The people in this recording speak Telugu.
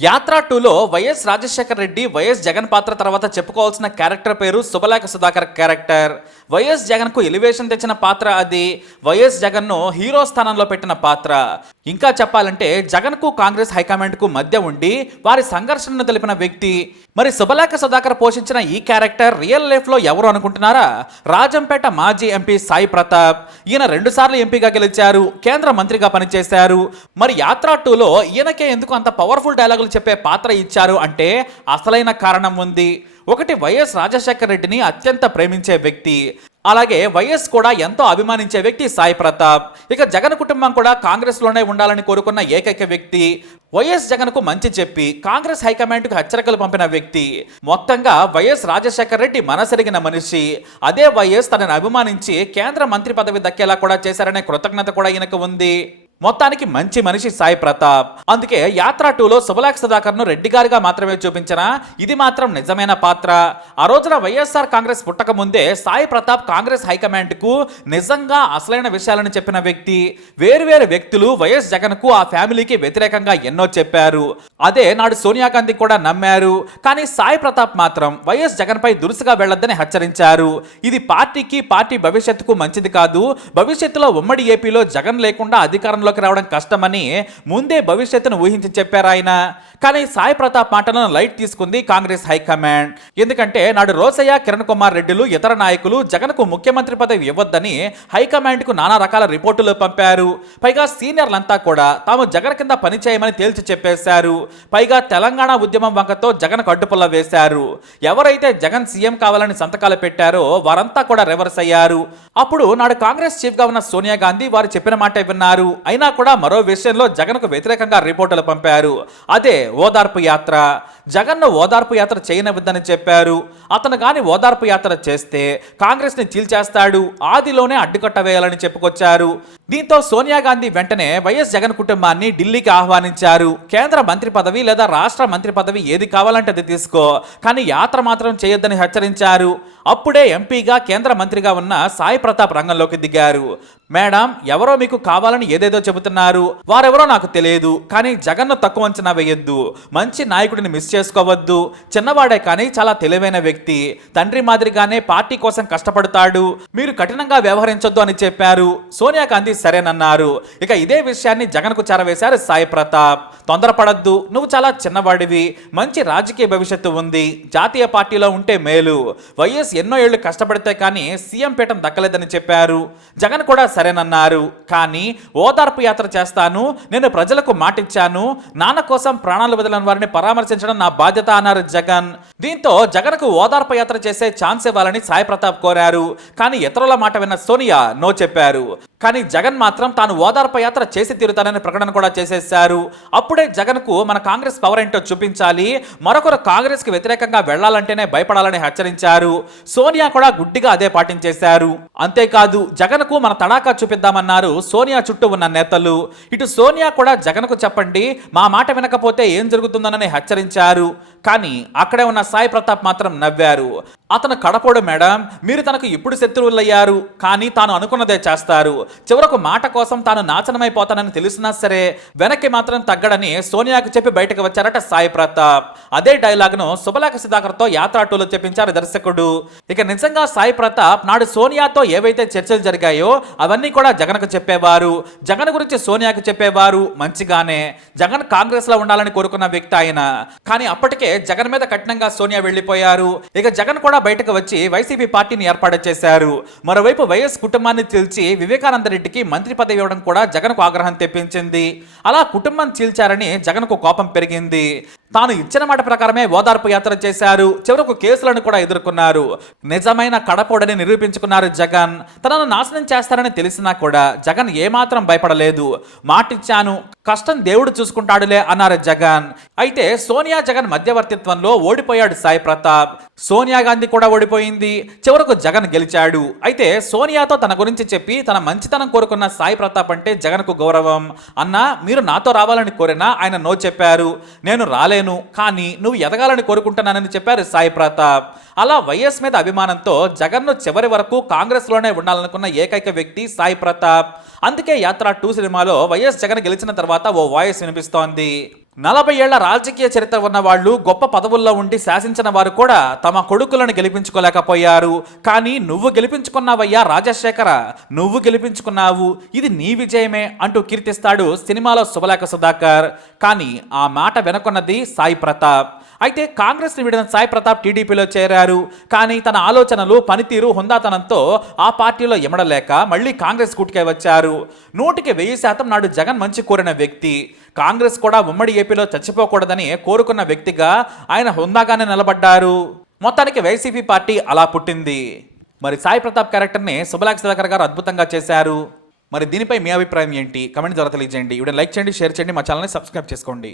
యాత్ర టూలో వైఎస్ రాజశేఖర్ రెడ్డి వైఎస్ జగన్ పాత్ర తర్వాత చెప్పుకోవాల్సిన క్యారెక్టర్ పేరు శుభలేఖ సుధాకర్ క్యారెక్టర్. వైఎస్ జగన్కు ఎలివేషన్ తెచ్చిన పాత్ర అది. వైఎస్ జగన్ను హీరో స్థానంలో పెట్టిన పాత్ర. ఇంకా చెప్పాలంటే జగన్కు కాంగ్రెస్ హైకమాండ్కు మధ్య ఉండి వారి సంఘర్షణను తెలిపిన వ్యక్తి. మరి శుభలేఖ సుధాకర్ పోషించిన ఈ క్యారెక్టర్ రియల్ లైఫ్లో ఎవరు అనుకుంటున్నారా? రాజంపేట మాజీ ఎంపీ సాయి ప్రతాప్. ఈయన రెండుసార్లు ఎంపీగా గెలిచారు కేంద్ర మంత్రిగా పనిచేశారు. మరి యాత్ర టూలో ఈయనకే ఎందుకు అంత పవర్ఫుల్ డైలాగులు చెప్పే పాత్ర ఇచ్చారు అంటే అసలైన కారణం ఉంది. ఒకటి వైఎస్ రాజశేఖర్ రెడ్డిని అత్యంత ప్రేమించే వ్యక్తి. అలాగే వైఎస్ కూడా ఎంతో అభిమానించే వ్యక్తి సాయి ప్రతాప్. ఇక జగన్ కుటుంబం కూడా కాంగ్రెస్లోనే ఉండాలని కోరుకున్న ఏకైక వ్యక్తి. వైఎస్ జగన్కు మంచి చెప్పి కాంగ్రెస్ హైకమాండ్కు హెచ్చరికలు పంపిన వ్యక్తి. మొత్తంగా వైఎస్ రాజశేఖర్ రెడ్డి మనసెరిగిన మనిషి. అదే వైఎస్ తనను అభిమానించి కేంద్ర మంత్రి పదవి దక్కేలా కూడా చేశారనే కృతజ్ఞత కూడా ఈయనకు ఉంది. మొత్తానికి మంచి మనిషి సాయి ప్రతాప్. అందుకే యాత్ర టూలో సుబలాక్ సుధాకర్ను రెడ్డి గారిగా మాత్రమే చూపించిన ఇది మాత్రం నిజమైన పాత్ర. ఆ రోజున వైఎస్ఆర్ కాంగ్రెస్ పుట్టక ముందే సాయి ప్రతాప్ కాంగ్రెస్ హైకమాండ్కు నిజంగా అసలైన విషయాలను చెప్పిన వ్యక్తి. వేరువేరు వ్యక్తులు వైఎస్ జగన్కు ఆ ఫ్యామిలీకి వ్యతిరేకంగా ఎన్నో చెప్పారు. అదే నాడు సోనియా గాంధీ కూడా నమ్మారు. కానీ సాయి ప్రతాప్ మాత్రం వైఎస్ జగన్ పై దురుసుగా వెళ్ళొద్దని హెచ్చరించారు. ఇది పార్టీకి పార్టీ భవిష్యత్తుకు మంచిది కాదు. భవిష్యత్తులో ఉమ్మడి ఏపీలో జగన్ లేకుండా అధికారంలో అధికారంలోకి రావడం కష్టమని ముందే భవిష్యత్తును ఊహించి చెప్పారు ఆయన. కానీ సాయి ప్రతాప్ మాటలను లైట్ తీసుకుంది కాంగ్రెస్ హైకమాండ్. ఎందుకంటే నాడు రోసయ్య కిరణ్ కుమార్ రెడ్డిలు ఇతర నాయకులు జగన్కు ముఖ్యమంత్రి పదవి ఇవ్వొద్దని హైకమాండ్కు నానా రకాల రిపోర్టులు పంపారు. పైగా సీనియర్లంతా కూడా తాము జగన్ కింద పనిచేయమని తేల్చి చెప్పేశారు. పైగా తెలంగాణ ఉద్యమం వంకతో జగన్ కడ్డుపుల్ల వేశారు. ఎవరైతే జగన్ సీఎం కావాలని సంతకాలు పెట్టారో వారంతా కూడా రివర్స్ అయ్యారు. అప్పుడు నాడు కాంగ్రెస్ చీఫ్గా ఉన్న సోనియా గాంధీ వారు చెప్పిన మాట విన్నారు. అయినా కూడా మరో విషయంలో జగన్కు వ్యతిరేకంగా రిపోర్టులు పంపారు. అదే ఓదార్పు యాత్ర. జగన్ను ఓదార్పు యాత్ర చేయనివ్వద్దని చెప్పారు. అతను కానీ ఓదార్పు యాత్ర చేస్తే కాంగ్రెస్ని చీల్చేస్తాడు. ఆదిలోనే అడ్డుకట్ట వేయాలని చెప్పుకొచ్చారు. దీంతో సోనియా గాంధీ వెంటనే వైఎస్ జగన్ కుటుంబాన్ని ఢిల్లీకి ఆహ్వానించారు. కేంద్ర మంత్రి పదవి లేదా రాష్ట్ర మంత్రి పదవి ఏది కావాలంటే అది తీసుకో కానీ యాత్ర మాత్రం చేయొద్దని హెచ్చరించారు. అప్పుడే ఎంపీగా కేంద్ర మంత్రిగా ఉన్న సాయి ప్రతాప్ రంగంలోకి దిగారు. మేడం ఎవరో మీకు కావాలని ఏదేదో చెబుతున్నారు. వారెవరో నాకు తెలియదు కానీ జగన్ను తక్కువ అంచనా వేయొద్దు. మంచి నాయకుడిని మిస్ చేసుకోవద్దు. చిన్నవాడే కానీ చాలా తెలివైన వ్యక్తి. తండ్రి మాదిరిగానే పార్టీ కోసం కష్టపడతాడు. మీరు కఠినంగా వ్యవహరించొద్దు అని చెప్పారు. సోనియా గాంధీ సరేనన్నారు. ఇక ఇదే విషయాన్ని జగన్కు చేరవేశారు సాయి ప్రతాప్. తొందరపడద్దు. నువ్వు చాలా చిన్నవాడివి. మంచి రాజకీయ భవిష్యత్తు ఉంది. జాతీయ పార్టీలో ఉంటే మేలు. వైఎస్ ఎన్నో ఏళ్ళు కష్టపడితే కానీ సీఎం పీఠం దక్కలేదని చెప్పారు. జగన్ కూడా సరేనన్నారు. కానీ ఓదార్పు యాత్ర చేస్తాను. నేను ప్రజలకు మాటిచ్చాను. నాన్న కోసం ప్రాణాలు వదిలిన వారిని పరామర్శించడం నా బాధ్యత అన్నారు జగన్. దీంతో జగన్కు ఓదార్పు యాత్ర చేసే ఛాన్స్ ఇవ్వాలని సాయి ప్రతాప్ కోరారు. కానీ ఇతరుల మాట విన్న సోనియా నో చెప్పారు. కానీ జగన్ మాత్రం తాను ఓదార్ప యాత్ర చేసి తీరుతానని ప్రకటన కూడా చేసేశారు. అప్పుడే జగన్కు మన కాంగ్రెస్ పవర్ ఏంటో చూపించాలి. మరొకరు కాంగ్రెస్కి వ్యతిరేకంగా వెళ్ళాలంటేనే భయపడాలని హెచ్చరించారు. సోనియా కూడా గుడ్డిగా అదే పాటించేశారు. అంతేకాదు జగన్కు మన తడాకా చూపిద్దామన్నారు సోనియా చుట్టూ ఉన్న నేతలు. ఇటు సోనియా కూడా జగన్కు చెప్పండి మా మాట వినకపోతే ఏం జరుగుతుందనని హెచ్చరించారు. కానీ అక్కడే ఉన్న సాయి ప్రతాప్ మాత్రం నవ్వారు. అతను కడపోడు మేడం మీరు తనకు ఇప్పుడు శత్రువులయ్యారు. కానీ తాను అనుకున్నదే చేస్తారు. చివరకు మాట కోసం తాను నాశనమైపోతానని తెలిసినా సరే వెనక్కి మాత్రం తగ్గడని సోనియాకు చెప్పి బయటకు వచ్చారట సాయి ప్రతాప్. అదే డైలాగ్ను సుబలాక సుధాకర్తో యాత్రాటూలో చెప్పించారు దర్శకుడు. ఇక నిజంగా సాయి ప్రతాప్ నాడు సోనియాతో ఏవైతే చర్చలు జరిగాయో అవన్నీ కూడా జగన్కు చెప్పేవారు. జగన్ గురించి సోనియాకు చెప్పేవారు మంచిగానే. జగన్ కాంగ్రెస్లో ఉండాలని కోరుకున్న వ్యక్తి ఆయన. కానీ అప్పటికే జగన్ మీద కఠినంగా సోనియా వెళ్ళిపోయారు ఇక జగన్ కూడా బయటకు వచ్చి వైసీపీ పార్టీని ఏర్పాటు చేశారు. మరోవైపు వైఎస్ కుటుంబాన్ని తెలిసి వివేకానంద రెడ్డికి మంత్రి పదవి ఇవ్వడం కూడా జగన్కు ఆగ్రహం తెప్పించింది. అలా కుటుంబం చీల్చారని జగన్కు కోపం పెరిగింది. తాను ఇచ్చిన మాట ప్రకారమే ఓదార్పు యాత్ర చేశారు. చివరకు కేసులను కూడా ఎదుర్కొన్నారు. నిజమైన కడపోడని నిరూపించుకున్నారు జగన్. తనను నాశనం చేస్తారని తెలిసినా కూడా జగన్ ఏమాత్రం భయపడలేదు. మాటిచ్చాను కష్టం దేవుడు చూసుకుంటాడులే అన్నారు జగన్. అయితే సోనియా జగన్ మధ్యవర్తిత్వంలో ఓడిపోయాడు సాయి ప్రతాప్. సోనియా గాంధీ కూడా ఓడిపోయింది. చివరకు జగన్ గెలిచాడు. అయితే సోనియాతో తన గురించి చెప్పి తన మంచితనం కోరుకున్న సాయి ప్రతాప్ అంటే జగన్కు గౌరవం. అన్నా మీరు నాతో రావాలని కోరినా ఆయన నో చెప్పారు. నేను రాలేను. కానీ నువ్వు ఎదగాలని కోరుకుంటున్నానని చెప్పారు సాయి ప్రతాప్. అలా వైఎస్ మీద అభిమానంతో జగన్ను చివరి వరకు కాంగ్రెస్లోనే ఉండాలనుకున్న ఏకైక వ్యక్తి సాయి ప్రతాప్. అందుకే యాత్ర టూ సినిమాలో వైఎస్ జగన్ గెలిచిన తర్వాత ఓ వాయిస్ వినిపిస్తోంది. నలభై ఏళ్ళ రాజకీయ చరిత్ర ఉన్న వాళ్ళు గొప్ప పదవుల్లో ఉండి శాసించిన వారు కూడా తమ కొడుకులను గెలిపించుకోలేకపోయారు. కానీ నువ్వు గెలిపించుకున్నావయ్యా రాజశేఖర నువ్వు గెలిపించుకున్నావు ఇది నీ విజయమే అంటూ కీర్తిస్తాడు సినిమాలో శుభలేఖ సుధాకర్. కానీ ఆ మాట వెనుకున్నది సాయి ప్రతాప్. అయితే కాంగ్రెస్ని విడిన సాయి ప్రతాప్ టీడీపీలో చేరారు. కానీ తన ఆలోచనలు పనితీరు హుందాతనంతో ఆ పార్టీలో ఎమడలేక మళ్ళీ కాంగ్రెస్ గుట్కే వచ్చారు. నూటికి వెయ్యి శాతం నాడు జగన్ మంచి కోరిన వ్యక్తి. కాంగ్రెస్ కూడా ఉమ్మడి ఏపీలో చచ్చిపోకూడదని కోరుకున్న వ్యక్తిగా ఆయన హుందాగానే నిలబడ్డారు. మొత్తానికి వైసీపీ పార్టీ అలా పుట్టింది. మరి సాయి ప్రతాప్ క్యారెక్టర్ని సుబలాక్ సుధాకర్ గారు అద్భుతంగా చేశారు. మరి దీనిపై మీ అభిప్రాయం ఏంటి? కమెంట్ ద్వారా తెలియజేయండి. ఇవి లైక్ చేయండి షేర్ చేయండి మా ఛానల్ని సబ్స్క్రైబ్ చేసుకోండి.